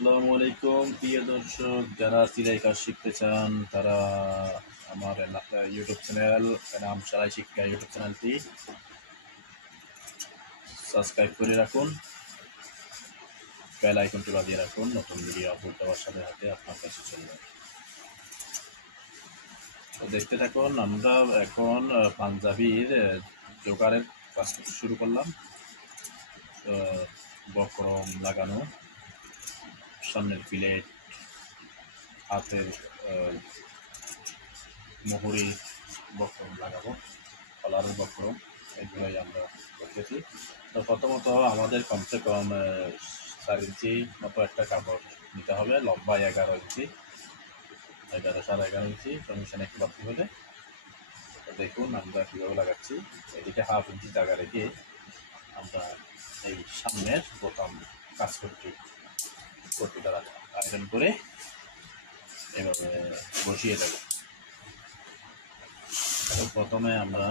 আসসালামু আলাইকুম প্রিয় দর্শক, যারা সেলাই কাজ শিখতে চান তারা আমার ইউটিউব চ্যানেল নাম সেলাই শিক্ষা ইউটিউব চ্যানেলটি সাবস্ক্রাইব করে রাখুন, বেল আইকনটি বাজিয়ে রাখুন। নতুন ভিডিও আপলোড দেওয়ার সাথে সাথে আপনার কাছে চলবে। তো দেখতে থাকুন। আমরা এখন পাঞ্জাবির জোগাড়ের কাজ শুরু করলাম। বক্রম লাগানো, সামনের প্লেট, হাতের মোহরি বক্রম লাগাবো, কলারের বক্রম, এগুলোই আমরা করতেছি। তো প্রথমত আমাদের কমসে কম 4 ইঞ্চি মতো একটা কাপড় নিতে হবে, লম্বা 11 ইঞ্চি, 11.5 ইঞ্চি, কমিশন একটু বাড়তি হলে। তো দেখুন আমরা কীভাবে লাগাচ্ছি। এদিকে হাফ ইঞ্চি জায়গা রেখে আমরা এই সামনের বোতাম কাজ পট্টিটা আয়রন করে এভাবে বসিয়ে দেবো। তো প্রথমে আমরা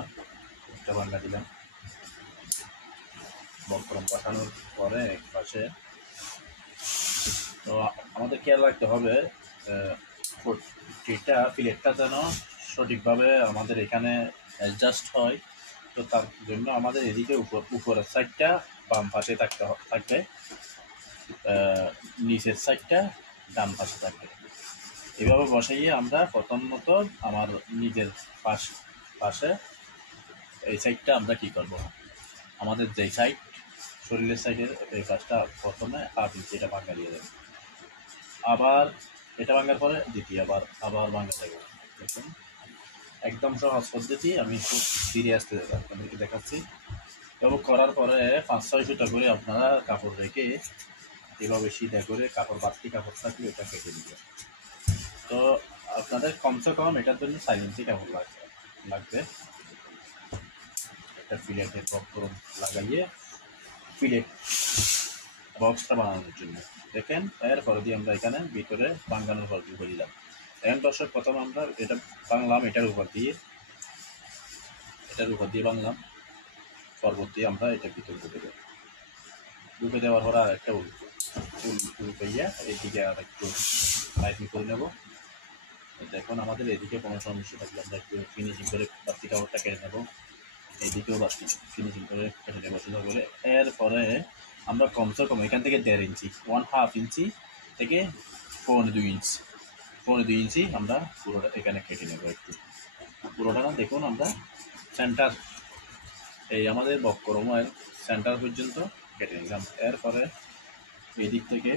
একটা বাংলা দিলাম, বক্রম পাঠানোর পরে এক পাশে তো আমাদের খেয়াল রাখতে হবে প্লেটটা যেন সঠিকভাবে আমাদের এখানে অ্যাডজাস্ট হয়। তো তার জন্য আমাদের এদিকে উপরের সাইডটা বাম পাশে থাকবে, নিচের সাইডটা ডান পাশে থাকবে। এভাবে বসাইয়ে আমরা প্রথমত আমার নিজের পাশে এই সাইডটা আমরা কি করব, আমাদের যেই সাইড শরীরের সাইডের এই পাশটা প্রথমে 8 ইঞ্চি এটা ভাঙা দিয়ে দেবো, আবার এটা ভাঙার পরে দ্বিতীয়বার আবার ভাঙা দেবো। দেখুন একদম সহজ পদ্ধতি, আমি খুব সিরিয়াসলি আপনাদেরকে দেখাচ্ছি। এবং করার পরে 5-6 সুতা করে আপনারা কাপড় রেখে এভাবে সিধা করে কাপড় বাড়তি কাপড় থাকলে এটা কেটে দিবে। তো আপনাদের কমসে কম এটার জন্য 4 ইঞ্চি কাপড় লাগবে। একটা প্লেটের বক্রম লাগাইয়ে প্লেট বক্সটা বানানোর জন্য দেখেন। এরপরে দিয়ে আমরা এখানে ভিতরে বাঙ্গানোর পর দিয়ে দিলাম। এখন দর্শক প্রথম আমরা এটা বাংলাম, এটার উপর দিয়ে বাংলাম, পরবর্তী আমরা এটা ভিতরে ঢুকে দেওয়ার পর আর একটা উল্টাইয়া এইদিকে আর একটু লাইটিং করে নেব। দেখুন আমাদের এদিকে কোনো সমস্যা থাকলে আমরা একটু ফিনিশিং করে বাড়তি কাপড়টা কেটে নেব, এইদিকেও বাড়তি ফিনিশিং করে কেটে নেব সুন্দর করে। এরপরে আমরা কমসে কম এখান থেকে 1.5 ইঞ্চি 1/2 ইঞ্চি থেকে 2.5 ইঞ্চি আমরা পুরোটা এখানে কেটে নেব। একটু পুরোটা না, দেখুন আমরা সেন্টার এই আমাদের বক্রমের সেন্টার পর্যন্ত কেটে নিলাম। এরপরে এদিক থেকে